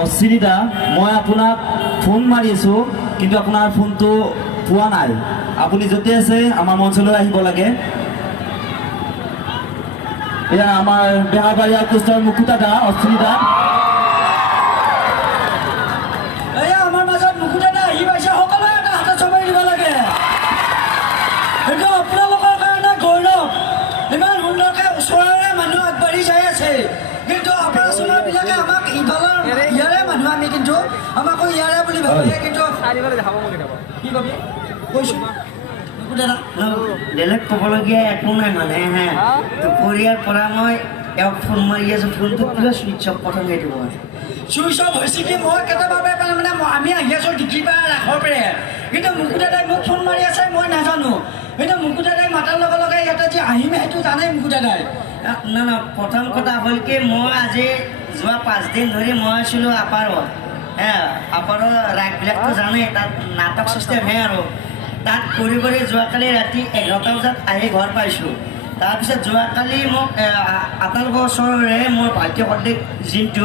অশ্বিনী দা মই আপোনাক ফোন মাৰি আছোঁ কিন্তু আপোনাৰ ফোনটো পোৱা নাই আপুনি য'তে আছে আমাৰ মঞ্চলৈ আহিব লাগে এয়া আমাৰ বেহাৰবাৰীয়া কুষ্টৰ মুকুতা দা অশ্বিনী দা এয়া আমাৰ মাজত মুকুতা দা আহি পাইছে সকলোৱে এটা হাতত চপাই দিব লাগে এইটো আপোনালোকৰ কাৰণে গৌৰৱ ইমান সুন্দৰকৈ ওচৰৰে মানুহ আগবাঢ়ি যাই আছে কিন্তু আপোনালোকে আমাক ইফালৰ ইয়াৰে মানুহ আমি কিন্তু আমাকো ইয়াৰে বুলি ভাবে কিন্তু কি কবি কৈছোঁ বেলেগ ক'বলগীয়া একো নাই মানে হে দুপৰীয়াৰ পৰা মই এওক ফোন মাৰি আছোঁ ফোনটো কিবা চুইচ অফ প্ৰথম দিব চুইচ অফ হৈছে কি মই কেতিয়াবা মানে আমি আহি আছোঁ ডিগ্ৰী পৰা ৰাসৰ পৰা কিন্তু মুকুতা দাই মোক ফোন মাৰি আছে মই নাজানো কিন্তু মুকুতা দাই মাতাৰ লগে লগে ইয়াতে যে আহিম সেইটো জানেই মুকুতা দাই না না প্ৰথম কথা হ'ল কি মই আজি যোৱা 5 দিন ধৰি মই আছিলোঁ আপাৰত আপাৰৰ ৰাগবিলাকতো জানেই তাত নাটক চিষ্টেমহে আৰু তাত কৰি কৰি যোৱাকালি ৰাতি 11টা বজাত আহি ঘৰ পাইছোঁ তাৰপিছত যোৱাকালি মোক আপোনালোকৰ ওচৰৰে মোৰ ভাইটি সদীপ জিন্তু